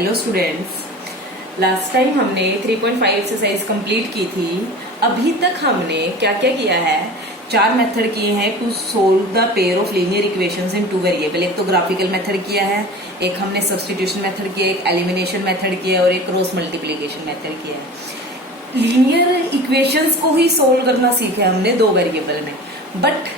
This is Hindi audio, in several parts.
हेलो स्टूडेंट्स, लास्ट टाइम हमने 3.5 एक्सरसाइज कंप्लीट की थी। अभी तक हमने क्या क्या किया है, 4 मेथड किए हैं to solve the pair of linear equations in 2 variable. एक तो ग्राफिकल मेथड किया है, एक हमने सब्स्टिट्यूशन मेथड किया, एक एलिमिनेशन मेथड किया और एक क्रॉस मल्टीप्लिकेशन मेथड किया है। लीनियर इक्वेशंस को ही सोल्व करना सीखा हमने 2 वेरिएबल में, बट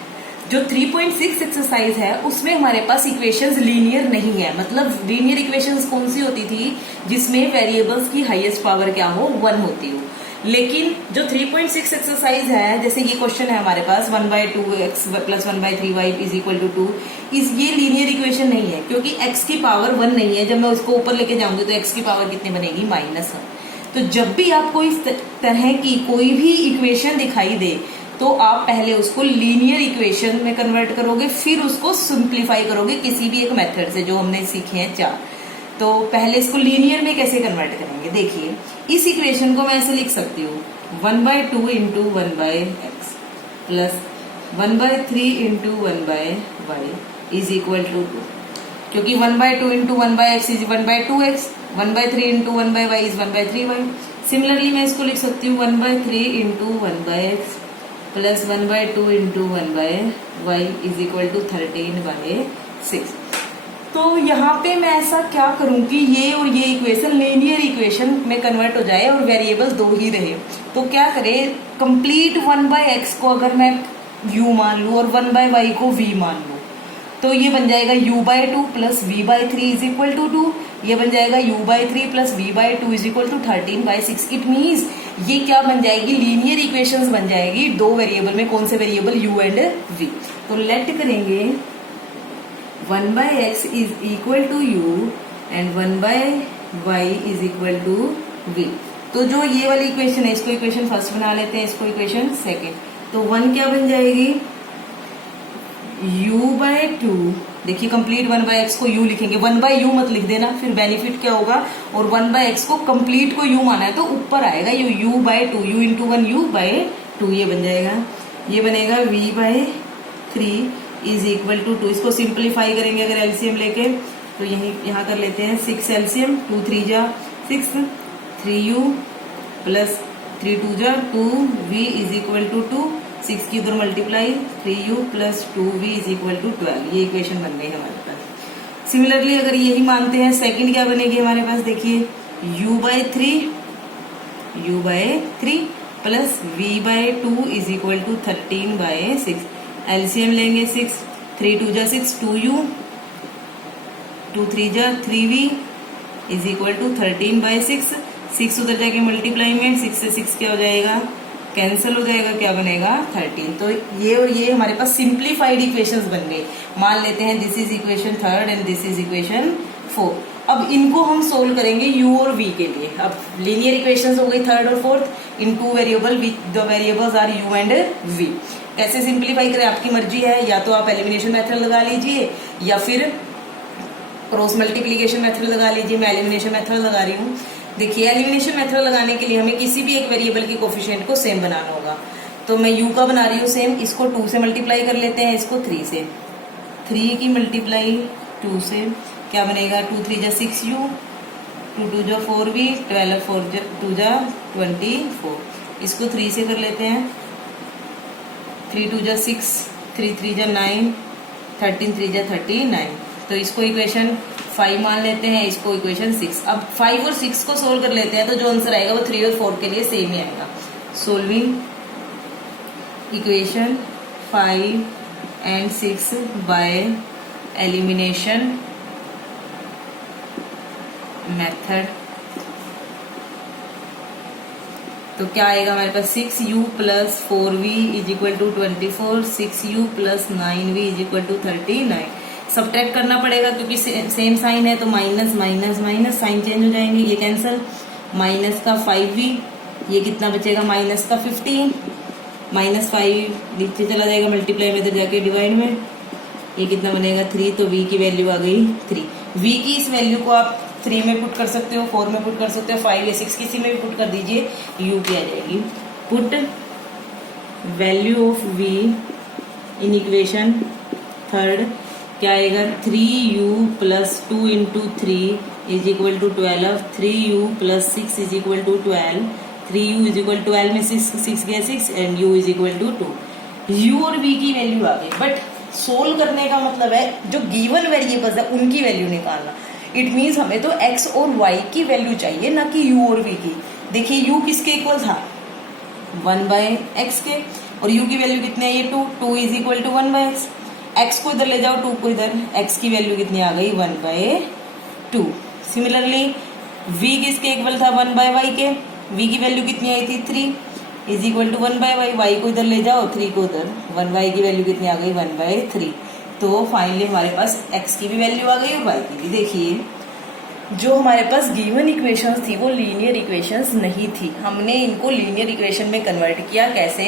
जो 3.6 एक्सरसाइज है उसमें हमारे पास इक्वेशंस लीनियर नहीं है। मतलब लीनियर इक्वेशंस कौन सी होती थी, जिसमें वेरिएबल्स की हाईएस्ट पावर क्या हो, 1 होती हो। लेकिन जो 3.6 एक्सरसाइज है, जैसे ये क्वेश्चन है हमारे पास 1/2x + 1/3y = 2, ये लीनियर इक्वेशन नहीं है क्योंकि x की पावर 1 नहीं है। जब मैं उसको ऊपर लेके जाऊंगी तो x की पावर कितनी बनेगी, -1। तो जब भी आपको इस तरह की कोई भी इक्वेशन दिखाई दे तो आप पहले उसको लीनियर इक्वेशन में कन्वर्ट करोगे, फिर उसको सिंप्लीफाई करोगे किसी भी एक मेथड से, जो हमने सीखे हैं 4। तो पहले इसको लीनियर में कैसे कन्वर्ट करेंगे, देखिए इस इक्वेशन को मैं ऐसे लिख सकती हूँ 1/2 × 1/x प्लस 1/3 × 1/y = 2, क्योंकि 1/2 × 1/x = 1/2x, 1/3 × 1/y = 1/3y। Similarly मैं इसको लिख सकती हूँ 1/3 × 1/x प्लस 1/2 × 1/y = 13/6। तो यहाँ पे मैं ऐसा क्या करूँ कि ये और ये इक्वेशन लीनियर इक्वेशन में कन्वर्ट हो जाए और वेरिएबल 2 ही रहे। तो क्या करें, कंप्लीट 1/x को अगर मैं u मान लूँ और 1/y को v मान लूँ तो ये बन जाएगा u/2 + v/3 = 2। ये बन जाएगा u/3 + v/2 = 13/6। इट मीन्स ये क्या बन जाएगी, लीनियर इक्वेशंस बन जाएगी 2 वेरिएबल में। कौन से वेरिएबल, u एंड v। तो लेट करेंगे 1/x = u and 1/y = v। तो जो ये वाली इक्वेशन है, इसको इक्वेशन फर्स्ट बना लेते हैं, इसको इक्वेशन सेकेंड। तो 1 क्या बन जाएगी, u/2। देखिए कंप्लीट 1/x को u लिखेंगे, 1/u मत लिख देना, फिर बेनिफिट क्या होगा। और 1/x को कंप्लीट को u माना है तो ऊपर आएगा u/2, u × 1 u/2 ये बन जाएगा। ये बनेगा v/3 = 2। इसको सिंप्लीफाई करेंगे अगर एलसीएम लेके, तो यहाँ कर लेते हैं 6 एलसीएम, 2 3 जा 6, 3u प्लस 3 2 जा 2v = 2, 6 की उधर मल्टीप्लाई, 3u प्लस 2v = 12। ये इक्वेशन बन गई हमारे पास। सिमिलरली अगर यही मानते हैं, सेकंड क्या बनेगी हमारे पास, देखिए u/3 प्लस v/2 = 13/6। एलसीएम लेंगे 6, 3 2 जा 6, 2u, 2 3 जा 3v = 13/6। 6 उधर जाके मल्टीप्लाई में, 6 से 6 क्या हो जाएगा, कैंसिल हो जाएगा, क्या बनेगा 13। तो ये और ये हमारे पास सिंप्लीफाइड इक्वेशंस बन गए। मान लेते हैं this is equation 3 and this is equation 4। अब इनको हम सोल्व करेंगे u और v के लिए। अब लीनियर इक्वेशंस हो गई 3rd और 4th in 2 variable, the variables are u and v। कैसे सिंप्लीफाई करें आपकी मर्जी है, या तो आप एलिमिनेशन मेथड लगा लीजिए या फिर क्रॉस मल्टीप्लिकेशन मेथड लगा लीजिए। मैं एलिमिनेशन मेथड लगा रही हूँ। देखिए एलिमिनेशन मेथड लगाने के लिए हमें किसी भी एक वेरिएबल की कोफिशिएंट को सेम बनाना होगा। तो मैं u का बना रही हूँ सेम, इसको 2 से मल्टीप्लाई कर लेते हैं, इसको 3 से। 3 की मल्टीप्लाई 2 से क्या बनेगा, 2 3 जा 6u, 2 2 जा 4v, 12 4 2 जा 24। इसको 3 से कर लेते हैं, 3 2 जा 6, 3 3 जा 9, 13 3 जा 39। तो इसको इक्वेशन 5 मान लेते हैं, इसको इक्वेशन 6। अब 5 और 6 को सोल्व कर लेते हैं तो जो आंसर आएगा वो 3 और 4 के लिए सेम ही आएगा। Solving equation 5 and 6 bye elimination method. तो क्या आएगा हमारे पास, 6u plus 4v = 24, 6u plus 9v = 39। Subtract करना पड़ेगा क्योंकि सेम साइन है, तो minus minus minus sign change हो जाएंगे, ये कैंसिल। माइनस का 5v, ये कितना बचेगा, माइनस का 15, -5 नीचे चला जाएगा मल्टीप्लाई में, इधर जाके डिवाइड में, ये कितना बनेगा 3। तो v की वैल्यू आ गई 3। v की इस वैल्यू को आप 3 में पुट कर सकते हो, 4 में पुट कर सकते हो, 5 या 6 किसी में भी पुट कर दीजिए, u की आ जाएगी। Put value of v in equation 3rd क्या आएगा 3u plus 2 into 3 is equal to 12, 3u plus 6 is equal to 12, 3u is equal 12 में 6 गया 6 and u is equal to 2। u और v की वैल्यू आ गई, बट सोल्व करने का मतलब है जो गिवन वेरिएबल्स है उनकी वैल्यू निकालना। इट मीन्स हमें तो x और y की वैल्यू चाहिए, ना कि u और v की। देखिए u किसके इक्वल था 1/x के, और u की वैल्यू कितनी है ये 2 is equal to 1/x। x को इधर ले जाओ 2 को इधर, x की वैल्यू कितनी आ गई 1/2। सिमिलरली v किसके इक्वल था 1/y के, v की वैल्यू कितनी आई थी 3 is equal to 1/y, y को इधर ले जाओ 3 को उधर, 1y की वैल्यू कितनी आ गई 1/3। तो फाइनली हमारे पास x की भी वैल्यू आ गई और y की भी। देखिए जो हमारे पास गिवन इक्वेशंस थी वो लीनियर इक्वेशंस नहीं थी, हमने इनको लीनियर इक्वेशन में कन्वर्ट किया। कैसे?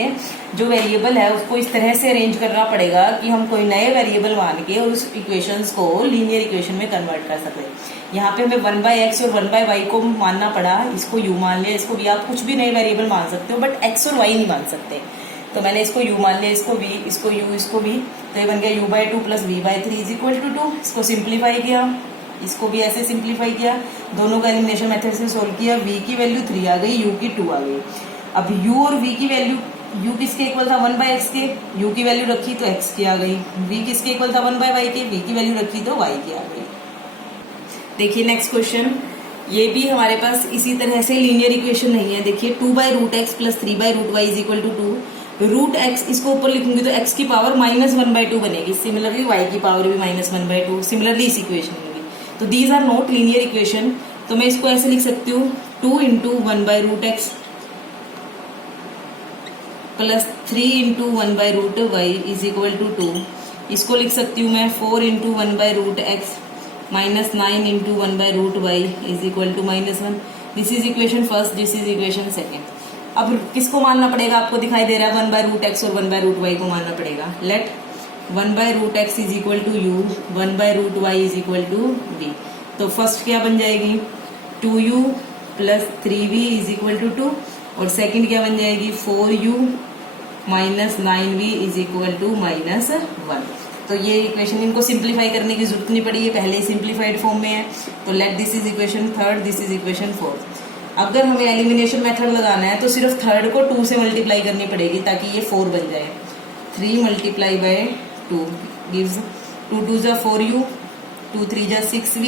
जो वेरिएबल है उसको इस तरह से अरेंज करना पड़ेगा कि हम कोई नए वेरिएबल मान के उस इक्वेशंस को लीनियर इक्वेशन में कन्वर्ट कर सकें। यहाँ पे हमें 1/x और 1/y को मानना पड़ा, इसको u मान लिया, इसको भी आप कुछ भी नए वेरिएबल मान सकते हो, बट x और y नहीं मान सकते। तो मैंने इसको u मान लिया, इसको v, इसको u, इसको v, तो ये बन गया u/2 plus v/3 is equal to 2। इसको सिंप्लीफाई किया, इसको भी ऐसे सिंप्लीफाई किया, दोनों का एलिमिनेशन मेथड से सोल्व किया। v की वैल्यू 3 आ गई, u की 2 आ गई। अब u और v की वैल्यू, u किसके इक्वल था 1/x के, u की वैल्यू रखी तो x की आ गई। v किसके इक्वल था 1/y के, v की वैल्यू रखी तो y की आ गई। देखिए नेक्स्ट क्वेश्चन, ये भी हमारे पास इसी तरह से लीनियर इक्वेशन नहीं है। देखिए 2/√x plus 3/√y is equal to 2। √x इसको ऊपर लिखूंगी तो x की पावर -1/2 बनेगी। सिमिलरली y की पावर भी -1/2, सिमिलरली इस इक्वेशन में भी। तो these are not linear equation, तो मैं इसको ऐसे लिख सकती हूँ 2 into 1/√x plus 3 into 1/√y is equal to 2। इसको लिख सकती हूँ मैं 4 into 1/√x minus 9 into 1/√y is equal to -1। This is equation first, this is equation second. अब किसको मानना पड़ेगा, आपको दिखाई दे रहा है 1/√x और 1/√y को मानना पड़ेगा। Let 1/√x is equal to u, 1/√y is equal to v। तो फर्स्ट क्या बन जाएगी 2u plus 3v is equal to 2, और सेकंड क्या बन जाएगी 4u minus 9v is equal to -1। तो ये इक्वेशन, इनको सिंप्लीफाई करने की जरूरत नहीं पड़ी, ये पहले ही सिंप्लीफाइड फॉर्म में है। तो let this is equation third, this is equation fourth. अगर हमें एलिमिनेशन मेथड लगाना है तो सिर्फ थर्ड को 2 से मल्टीप्लाई करनी पड़ेगी ताकि ये 4 बन जाए। 3 मल्टीप्लाई बाय 2 गिव्स 2 2 जा 4u, 2 3 जा 6v,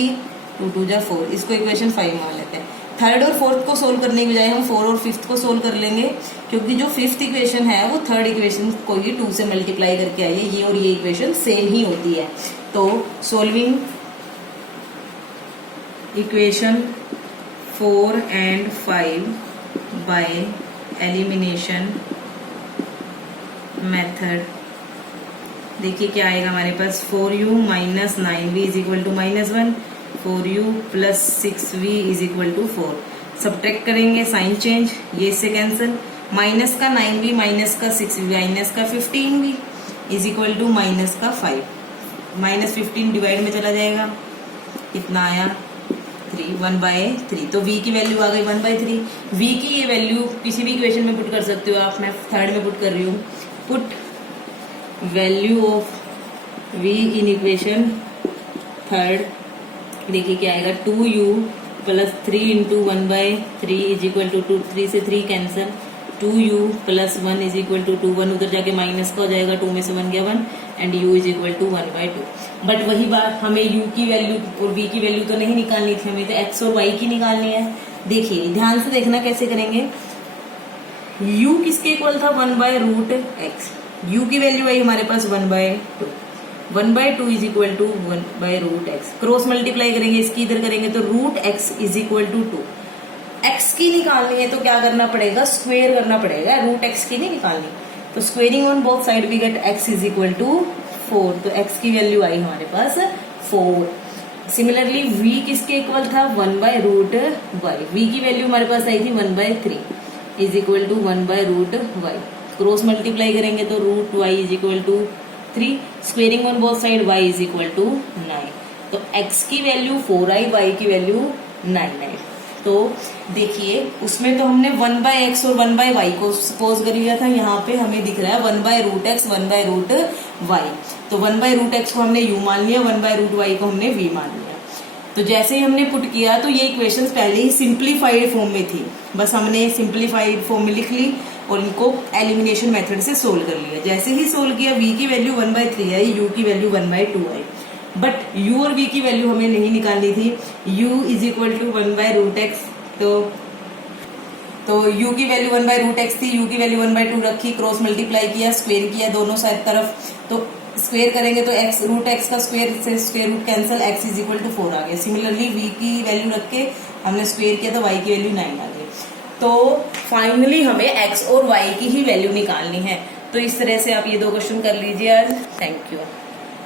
2 2 जा 4। इसको इक्वेशन 5 मान लेते हैं। थर्ड और फोर्थ को सोल्व करने की बजाय हम 4 और 5th को सोल्व कर लेंगे, क्योंकि जो 5th इक्वेशन है वो थर्ड इक्वेशन को ही 2 से मल्टीप्लाई करके आई है। ये और ये इक्वेशन सेम ही होती है। तो solving equation 4 and 5 by elimination method, देखिए क्या आएगा हमारे पास 4u minus 9v is equal to -1, 4u plus 6v is equal to 4। Subtract करेंगे, साइन चेंज, ये इससे कैंसिल, माइनस का 9v माइनस का 6v माइनस का 15v is equal to minus का 5, -15 डिवाइड में चला जाएगा, कितना आया 3, 1/3। तो v की वैल्यू आ गई 1/3। v की ये वैल्यू किसी भी इक्वेशन में पुट कर सकते हो आप, मैं थर्ड में पुट कर रही हूँ। Put value of v in equation third, देखिए क्या आएगा 2u plus 3 into 1/3 is equal to 2, 3 से 3 cancel, 2u plus 1 is equal to 2, 1 उधर जाके माइनस का हो जाएगा, 2 में से 1 गया 1 and u is equal to 1/2। But वही बात, हमें u की वैल्यू और v की वैल्यू तो नहीं निकालनी थी, हमें तो x और y की निकालनी है। देखिए ध्यान से देखना कैसे करेंगे। u किसके इक्वल था 1/√x, u की वैल्यू आई हमारे पास 1/2, 1/2 is equal to 1/√x। Cross multiply करेंगे, इसकी इधर करेंगे तो √x is equal to 2। x की निकालनी है तो क्या करना पड़ेगा, स्क्वेयर करना पड़ेगा, √x की नहीं निकालनी। तो squaring on both side we get x is equal to 4। तो x की वैल्यू आई हमारे पास 4। सिमिलरली v किसके इक्वल था 1/√y, v की वैल्यू हमारे पास आई थी 1/3 is equal to 1/√y। Cross multiply करेंगे तो √y is equal to 3, squaring on both side y is equal to 9। तो x की वैल्यू 4i, y की वैल्यू 9i। तो देखिए उसमें तो हमने 1/x और 1/y को सपोज कर लिया था, यहाँ पे हमें दिख रहा है 1/√x 1/√y। तो 1/√x को हमने u मान लिया, 1/√y को हमने v मान लिया। तो जैसे ही हमने पुट किया तो ये इक्वेशंस पहले ही सिंप्लीफाइड फॉर्म में थी, बस हमने सिंप्लीफाइड फॉर्म में लिख ली और इनको एलिमिनेशन मेथड से सोल्व कर लिया। जैसे ही सोल्व किया v की वैल्यू 1/3 आई, u की वैल्यू 1/2 आई, बट u और v की वैल्यू हमें नहीं निकालनी थी। u is equal to 1/√x, तो u की वैल्यू 1/√x थी, u की वैल्यू 1/2 रखी, क्रॉस मल्टीप्लाई किया, स्क्वेयर किया दोनों साइड तरफ, तो स्क्वेयर करेंगे तो √x का स्क्वेयर से square root cancel, x is equal to 4 आ गया। सिमिलरली v की वैल्यू रख के हमने स्क्वेयर किया तो y की वैल्यू 9 आ गई। तो फाइनली हमें x और y की ही वैल्यू निकालनी है। तो इस तरह से आप ये 2 क्वेश्चन कर लीजिए आज। Thank you.